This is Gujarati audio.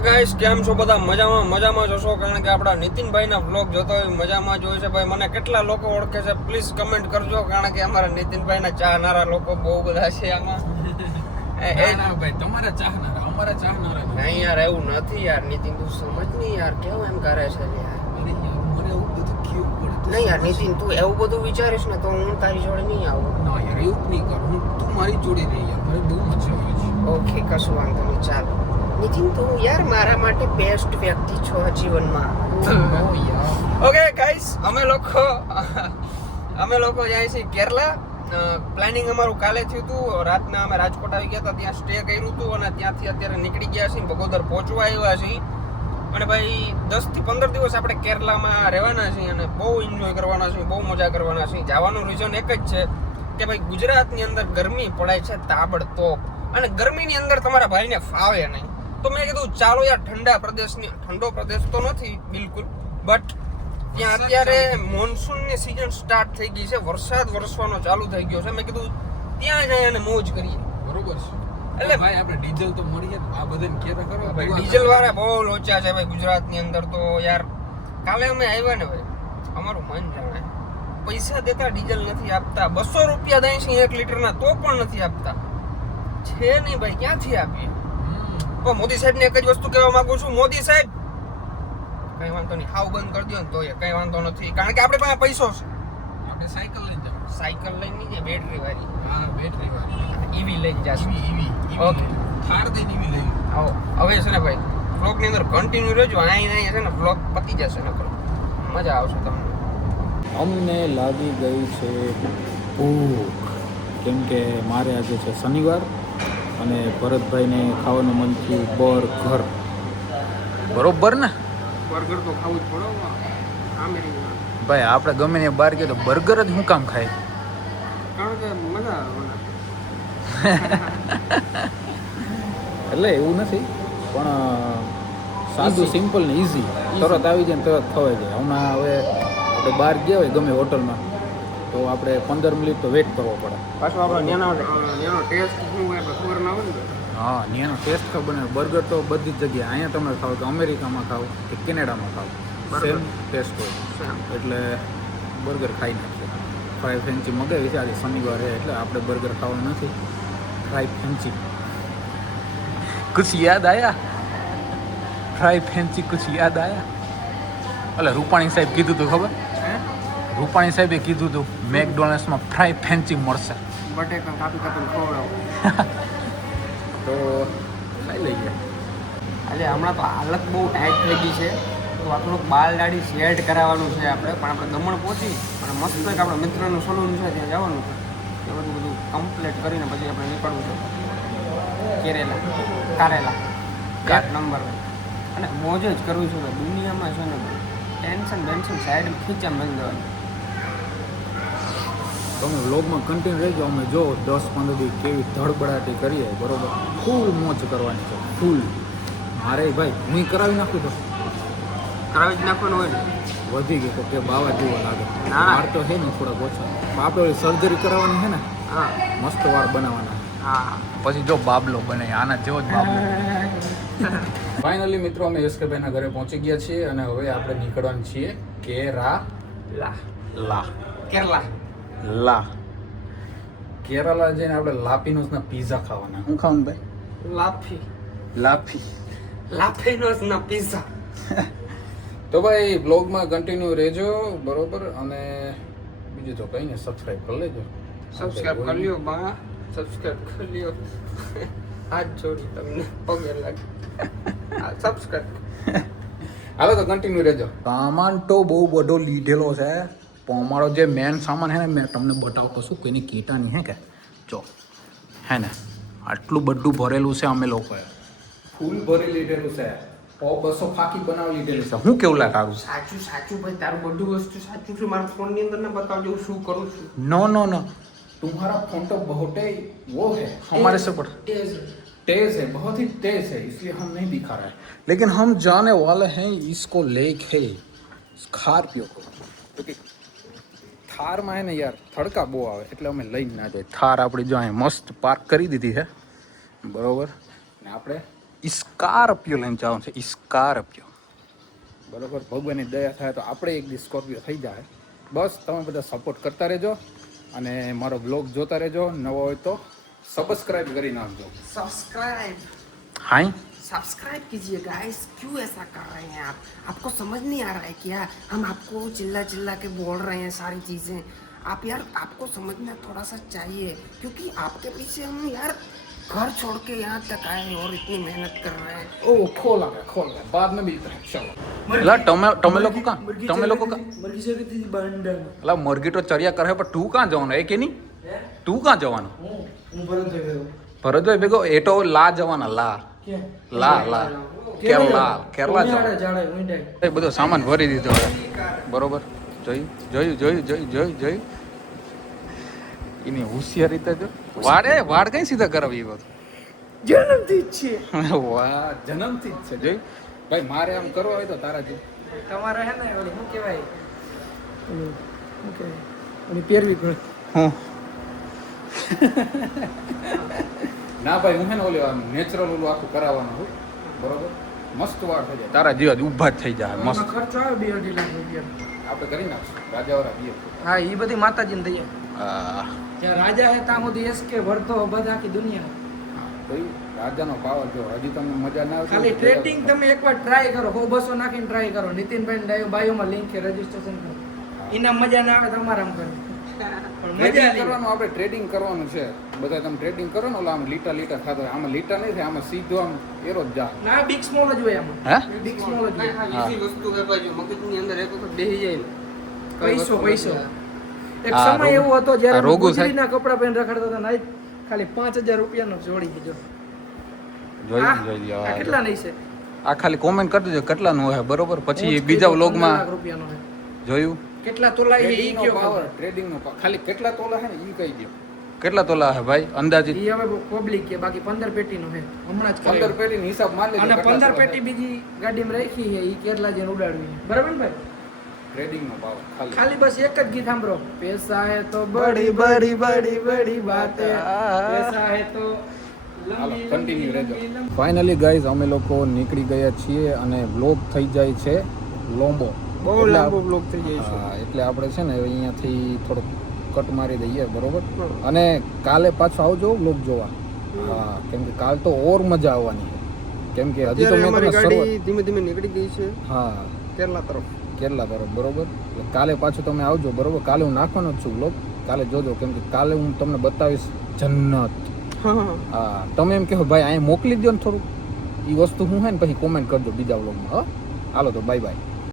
ગાઈસ કેમ છો બધા? મજામાં જશો, કારણ કે આપણા નીતિનભાઈના વ્લોગ જોતો હોય મજામાં જ હોય છે. ભાઈ મને કેટલા લોકો ઓળખે છે પ્લીઝ કમેન્ટ કરજો, કારણ કે અમારા નીતિનભાઈના ચાહનારા લોકો બહુ બધા છે આમાં. ભાઈ તમારા ચાહનારા અમારા ચાહનારા નહીં યાર, એવું નથી યાર. નીતિન તું સમજ નહીં યાર, કેવું એમ કરે છે યાર. મને એવું બધું કેવું પડે નહીં યાર નીતિન, તું એવું બધું વિચારીશ ને તો હું તારી જોડે નહીં આવું. ના યાર એવું નહીં કર, તું મારી જોડે રહી યાર, મને બહુ મજા આવે છે. ઓકે, કશું વાંધો નહીં, ચાલ. નીતિન તું યાર મારા માટે બેસ્ટ વ્યક્તિ છો જીવનમાં. ઓકે ગાઈસ, અમે લોકો જાય છે કેરલા. પ્લાનિંગ અમારું કાલે થયું હતું. રાતના અમે રાજકોટ આવી ગયા હતા, ત્યાં સ્ટે કર્યું હતું અને ત્યાંથી અત્યારે નીકળી ગયા છીએ, બગોદર પહોંચવા આવ્યા છીએ. અને ભાઈ 10 થી 15 દિવસ આપણે કેરલામાં રહેવાના છીએ અને બહુ એન્જોય કરવાના છીએ, બહુ મજા કરવાના છીએ. જવાનું રીઝન એક જ છે કે ભાઈ ગુજરાતની અંદર ગરમી પડે છે તાબડતોબ, અને ગરમીની અંદર તમારા ભાઈને ફાવે નહીં. તો મેં કીધું ચાલો યાર ઠંડો પ્રદેશ તો નથી બિલકુલ, બટ ત્યાં અત્યારે મોન્સૂનની સિઝન સ્ટાર્ટ થઈ ગઈ છે, વરસાદ વરસવાનો ચાલુ થઈ ગયો છે. મેં કીધું ત્યાં જઈ અને મોજ કરીએ. બરોબર છે. એટલે ભાઈ આપણે ડીઝલ તો મળીએ, આ બધાને કેતા કરો ભાઈ. ડીઝલ વાળા બહુ લોચા છે ભાઈ ગુજરાતની અંદર તો યાર. કાલે અમે આવ્યા ને ભાઈ, અમારું મન જાણે પૈસા દેતા ડીઝલ નથી આપતા. 200 રૂપિયા દઈ છે 1 લીટરના, તો પણ નથી આપતા. છે નહીં ભાઈ, ક્યાંથી આપીએ? પણ મોદી સાહેબને એક જ વસ્તુ કહેવા માંગુ છું, મોદી સાહેબ કઈ વાંધો નહીં, હાવ બંધ કરી દો ને તો એ કઈ વાંધો નથી, કારણ કે આપણે પાસે પૈસો છે. આપણે સાયકલ લઈને જાવ. સાયકલ લઈને નહીં, બેટરી વાળી. હા બેટરી વાળી ઈવી લઈ જશે. ઈવી ઓકે, થાર દઈને ઈવી લઈ આવો. હવે છે ને ભાઈ, વ્લોગની અંદર કન્ટિન્યુ રહેજો. અહીં છે ને વ્લોગ પતી જશે ને, મજા આવશે તમને. અમને લાગી ગઈ છે ભૂખ, કેમ કે મારે આજે છે શનિવાર અને ભરતભાઈને ખાવાનું મન થયું બર્ગર. બરોબર ને? બર્ગર તો ખાવું જ પડે આમેરીમાં, ભાઈ આપણે ગમે ને બહાર ગયો તો બર્ગર જ શું કામ ખાય? કારણ કે મજા આવે. એટલે એવું નથી, પણ સાદું સિમ્પલ ને ઇઝી, તરત આવી જાય ને તરત ખવાઈ જાય. હમણાં હવે આપણે બહાર ગયા હોય ગમે હોટલમાં તો આપણે 15 મિનિટ તો વેઇટ કરવો પડે. પાછો આપણે ન્યાનો ટેસ્ટ શું હોય આપણે ખબર ના હોય ને. હા, ત્યાંનો ટેસ્ટ ખબર ને. બર્ગર તો બધી જ જગ્યાએ, અહીંયા તમે ખાઓ કે અમેરિકામાં ખાઓ કે કેનેડામાં ખાઓ, સેમ ટેસ્ટ હોય. એટલે બર્ગર ખાઈ નાખીએ. ફ્રાય ફેન્સી મગાવી છે આજે શનિવારે, એટલે આપણે બર્ગર ખાવાનું નથી, ફ્રાય ફેન્સી. કુછ યાદ આયા? ફ્રાય ફેન્સી કુછ યાદ આયા? એટલે રૂપાણી સાહેબ કીધું હતું ખબર? રૂપાણી સાહેબે કીધું હતું મેકડોનલ્ડ્સમાં ફ્રાય ફેન્સી મળશે. બટેકા કાપી ખવડાવો તો ખાઈ લઈએ. એટલે હમણાં તો હાલત બહુ ટાઈટ થઈ ગઈ છે, તો આપણું બાલ દાઢી શેડ કરાવવાનું છે આપણે. પણ આપણે દમણ પહોંચી અને મસ્ત એક આપણા મિત્રનું સલૂન છે ત્યાં જવાનું છે. એ બધું કમ્પ્લીટ કરીને પછી આપણે નીકળવું છે કારેલા 8 નંબર. અને મોજ જ કરવું છે દુનિયામાં છે ને. ટેન્શન સાઈડ ખીચા મળી દેવાનું. તમે વ્લોગમાં કન્ટિન્યુ રહેજો. અમે જો 10-15 દિવસ કેવી ધડબડાટી કરીએ, બરોબર? ફૂલ મોજ કરવાની છે, ફૂલ. મારે ભાઈ હું કરાવી નાખું તો કરાવી જ નાખવાનું હોય ને. વધી ગયું તો કે બાવા જેવો લાગે. ના. વાળ તો છે ને થોડાક ઓછા. આપણે સર્જરી કરાવવાની છે ને, હા મસ્ત વાળ બનાવવાના. હા. પછી જો બાબલો બને, આના જેવો જ બાબલો. ફાઇનલી મિત્રો અમે એસકેભાઈના ઘરે પહોંચી ગયા છીએ અને હવે આપણે નીકળવાનું છીએ કેરલા. કેરલા જઈને આપણે લાપીનોસના પિઝા ખાવાના. શું ખાવાનું ભાઈ? લાફીનોસના પિઝા. તો ભાઈ બ્લોગમાં કન્ટિન્યુ રહેજો, બરોબર? અને બીજું તો કંઈ ને, સબસ્ક્રાઈબ કરી લેજો. સબસ્ક્રાઇબ કરી લ્યો બા, સબસ્ક્રાઇબ કરી લ્યો. હાથ જોડી તમને પગે લાગે. સબસ્ક્રાઇબ. હાલો તો કન્ટિન્યુ રહેજો. સામાન તો બહુ બધો લીધેલો છે, પણ અમારો જે મેન સામાન હે ને, મેં તમને બતાવતો શું કે એની કીટાની હે કે જો હે ને, આટલું બધું ભરેલું છે. અમે લોકોએ ફૂલ ભરી લીધેલું છે. 200 ફાકી બનાવી લીધેલી છે. હું કેવું લાગે આવું? સાચું ભાઈ, તારું બધું વસ્તુ સાચું છે. મારા ફોનની અંદર ના બતાવજો હું શું કરું છું. नो तुम्हारा फोन तो बहुत वो है हमारे से पर तेज है, बहुत ही तेज है, इसलिए हम नहीं दिखा रहे हैं. लेकिन हम जाने वाले हैं इसको लेके स्कॉर्पियो को, क्योंकि થારમાં હે ને યાર થડકા બહુ આવે, એટલે અમે લઈને ના જઈએ. થાર આપણી જો અહીં મસ્ત પાર્ક કરી દીધી છે, બરોબર? ને આપણે સ્કોર્પિયો લઈને જવાનું છે. સ્કોર્પિયો બરોબર. ભગવાનની દયા થાય તો આપણે એક દિવસ સ્કોર્પિયો થઈ જાય. બસ તમે બધા સપોર્ટ કરતા રહેજો અને મારો બ્લોગ જોતા રહેજો. નવો હોય તો सब्सक्राइब કરી નાખજો. हाय सब्सक्राइब कीजिए गाइस. क्यों ऐसा कर रहे हैं आप? आपको समझ नहीं आ रहा है क्या? हम आपको चिल्ला चिल्ला के बोल रहे हैं सारी चीजें. आप यार आपको समझना थोड़ा सा चाहिए क्योंकि आपके पीछे हम यार घर छोड़ के यहाँ तक आए हैं और इतनी मेहनत कर रहे हैं. ओ खोल गया बाद में मिलते हैं. चलो ला તમે લોકો કા મરઘી છે કે તી બાંડા લા મરઘી તો ચરિયા કરે પણ તું કાં જવાનો એ કે નહીં? તું કાં જવાનો? હું ભરત ગયો ભરતભાઈ ભેગો એ તો લા જવાના. લા કે લા કેરલા જવાના. જાડે ઉંડાઈ એ બધો સામાન ભરી દીધો હવે. બરોબર. જોયું એની હોશિયારી તો જો. વાડ કઈ સીધા કરાવી બધું જન્મથી જ છે. વાહ જન્મથી જ છે. જોયું ભાઈ મારે આમ કરવો હોય તો તારા જે તમારે હે ને ઓલી શું કહેવાય શું કહેવાય ઓલી પહેરવી પડે. હું ના ભાઈ હું હે ને ઓલી નેચરલ ઓલું આખું કરાવવાનું છું. બરોબર. મસ્ત વાળ થઈ જાય તારા જેવા ઊભા જ થઈ જાય મસ્ત. ખર્ચો આવે 2-2 લાખ રૂપિયા આપણે કરી નાખશું રાજાવાળા બીએ. હા એ બધી માતાજીને દઈએ. હા જ્યાં રાજા હે ત્યાં સુધી એસકે ભરતો બધા આખી દુનિયા. ભાઈ રાજાનો પાવર જો હજી તમને મજા ના આવે ખાલી ટ્રેડિંગ તમે એકવાર ટ્રાય કરો 100-200 નાખીને ટ્રાય કરો. નીતિનભાઈ ડાયો બાયોમાં લિંક છે રજીસ્ટ્રેશન કરો. એના મજા ના આવે તમારે આમ કરો પણ મજા ટ્રેડિંગ નહીં. કરવાનું આપણે ટ્રેડિંગ કરવાનું છે. બધા તમે ટ્રેડિંગ કરો ને ઓલા આમ લીટા થતો હોય આમાં લીટા નહીં થાય આમાં સીધો આમ એરો જ જા. ના બિગ સ્મોલ જ હોય આમાં. હે બિગ સ્મોલ જ હોય. ઈઝી વસ્તુ કે ભાઈ જો મગજની અંદર એક વખત બેસી જાય ને પૈસો એક આ સમય એવો હતો જ્યારે આ રોગો થાય. ગુજરીના કપડા પહેરીને રખડતા હતા ને ખાલી 5000 રૂપિયાનો જોડી દીધો. જોઈ આ કેટલા નહીં છે? આ ખાલી કોમેન્ટ કરી દેજો કેટલાનું હોય બરોબર. પછી બીજા વ્લોગમાં 15 લાખ રૂપિયાનો છે. જોયું કેટલા તોલા એ ઈ કયો પાવર ટ્રેડિંગનો ખાલી કેટલા તોલા છે ને ઈ કહી દો. કેટલા તોલા હે ભાઈ અંદાજિત? ઈ હવે પબ્લિક કે બાકી 15 પેટીનો છે હમણાં જ 15 પેટીનો હિસાબ માર લેજો. અને કેટલા 15 તોલા પેટી છે. બીજી ગાડીમાં રાખી છે ઈ કેરલા જઈને ઉડાડવી છે. બરાબર ને ભાઈ? ટ્રેડિંગનો પાવર ખાલી ખાલી બસ એક જ ગીત સાંભળો. પૈસા હે તો બડી બડી બડી બડી બાતે પૈસા હે તો હાલો કન્ટિન્યુ રહેજો. ફાઇનલી ગાઈઝ અમે લોકો નીકળી ગયા છીએ અને વ્લોગ થઈ જાય છે લોમ્બો. બહુ લાંબો બ્લોગ થઈ જાય છે. હા એટલે આપણે છે ને અહીંયાથી થોડોક કટ મારી દઈએ બરોબર. અને કાલે પાછો આવજો વ્લોગ જોવા. હા કેમ કે કાલ તો ઓર મજા આવવાની છે. કેમ કે હજી તો મેં અમારી તમને ગાડી ધીમે ધીમે નીકળી ગઈ છે હા કેરલા તરફ. કેરલા તરફ બરોબર. એટલે કાલે પાછું તમે આવજો બરોબર. કાલે હું નાખવાનો જ છું વ્લોગ. કાલે જોજો કેમ કે કાલે હું તમને બતાવીશ જન્નત. હા તમે એમ કહો ભાઈ અહીંયા મોકલી દો ને થોડુંક એ વસ્તુ હું હે ને પછી કોમેન્ટ કરજો બીજા વ્લોગમાં. હા હાલો તો બાય બાય.